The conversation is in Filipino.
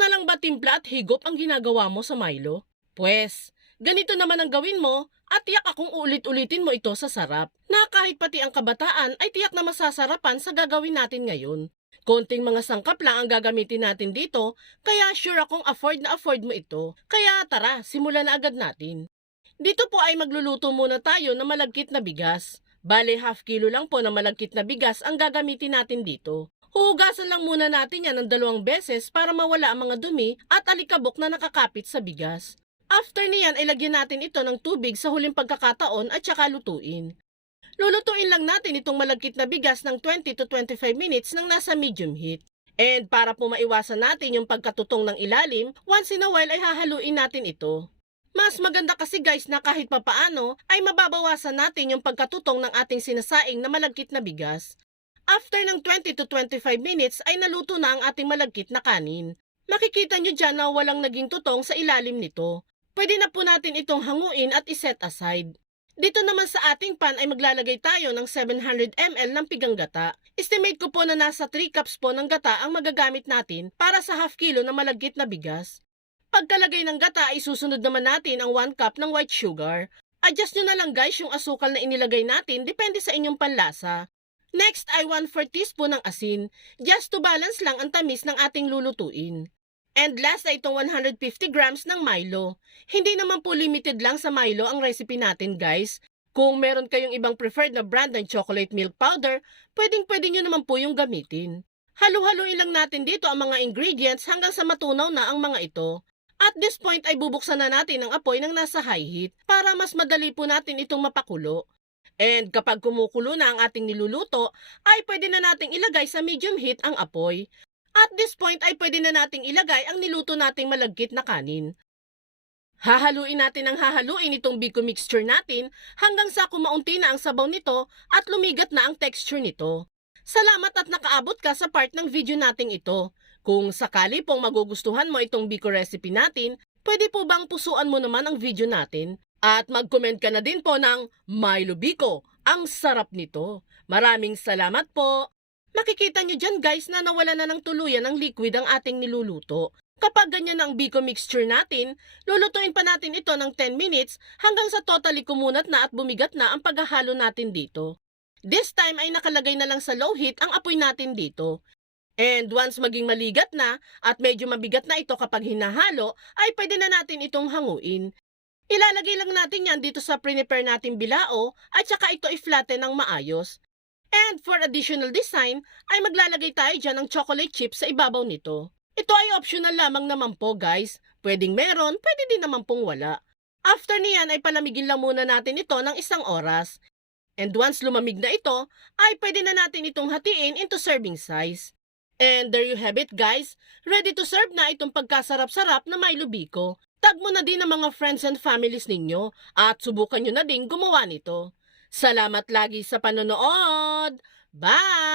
na lang ba timpla at higop ang ginagawa mo sa Milo? Pwes, ganito naman ang gawin mo at tiyak akong ulit-ulitin mo ito sa sarap na kahit pati ang kabataan ay tiyak na masasarapan sa gagawin natin ngayon. Konting mga sangkap lang ang gagamitin natin dito, kaya sure akong afford na afford mo ito. Kaya tara, simulan na agad natin. Dito po ay magluluto muna tayo ng malagkit na bigas. Bale, half kilo lang po na malagkit na bigas ang gagamitin natin dito. Huhugasan lang muna natin yan ng dalawang beses para mawala ang mga dumi at alikabok na nakakapit sa bigas. After niyan ay lagyan natin ito ng tubig sa huling pagkakataon at saka lutuin. Lulutuin lang natin itong malagkit na bigas ng 20 to 25 minutes nang nasa medium heat. And para po maiwasan natin yung pagkatutong ng ilalim, once in a while ay hahaluin natin ito. Mas maganda kasi guys na kahit papaano ay mababawasan natin yung pagkatutong ng ating sinasaing na malagkit na bigas. After ng 20 to 25 minutes ay naluto na ang ating malagkit na kanin. Makikita nyo dyan na walang naging tutong sa ilalim nito. Pwede na po natin itong hanguin at iset aside. Dito naman sa ating pan ay maglalagay tayo ng 700 ml ng pigang gata. Estimate ko po na nasa 3 cups po ng gata ang magagamit natin para sa half kilo na malagkit na bigas. Pagkalagay ng gata ay susunod naman natin ang 1 cup ng white sugar. Adjust nyo na lang guys yung asukal na inilagay natin depende sa inyong panlasa. Next ay 1 4 teaspoon ng asin, just to balance lang ang tamis ng ating lulutuin. And last ay itong 150 grams ng Milo. Hindi naman po limited lang sa Milo ang recipe natin guys. Kung meron kayong ibang preferred na brand ng chocolate milk powder, pwedeng pwede nyo naman po yung gamitin. Halu-haluin lang natin dito ang mga ingredients hanggang sa matunaw na ang mga ito. At this point ay bubuksan na natin ang apoy ng nasa high heat para mas madali po natin itong mapakulo. And kapag kumukulo na ang ating niluluto, ay pwede na nating ilagay sa medium heat ang apoy. At this point ay pwede na nating ilagay ang niluto nating malagkit na kanin. Hahaluin natin ang hahaluin itong biko mixture natin hanggang sa kumaunti na ang sabaw nito at lumigat na ang texture nito. Salamat at nakaabot ka sa part ng video nating ito. Kung sakali pong magugustuhan mo itong biko recipe natin, pwede po bang pusuan mo naman ang video natin? At mag-comment ka na din po ng Milo Biko. Ang sarap nito. Maraming salamat po. Makikita nyo dyan guys na nawala na ng tuluyan ng liquid ang ating niluluto. Kapag ganyan ang biko mixture natin, lulutuin pa natin ito ng 10 minutes hanggang sa totally kumunat na at bumigat na ang paghahalo natin dito. This time ay nakalagay na lang sa low heat ang apoy natin dito. And once maging maligat na at medyo mabigat na ito kapag hinahalo, ay pwede na natin itong hanguin. Ilalagay lang natin yan dito sa prepare nating bilao at saka ito i-flatten ng maayos. And for additional design, ay maglalagay tayo dyan ng chocolate chips sa ibabaw nito. Ito ay optional lamang naman po guys. Pwedeng meron, pwede din naman pong wala. After niyan ay palamigin lang muna natin ito ng isang oras. And once lumamig na ito, ay pwede na natin itong hatiin into serving size. And there you have it guys. Ready to serve na itong pagkasarap-sarap na Milo Biko. Tag mo na din ang mga friends and families ninyo at subukan nyo na din gumawa nito. Salamat lagi sa panonood! Bye!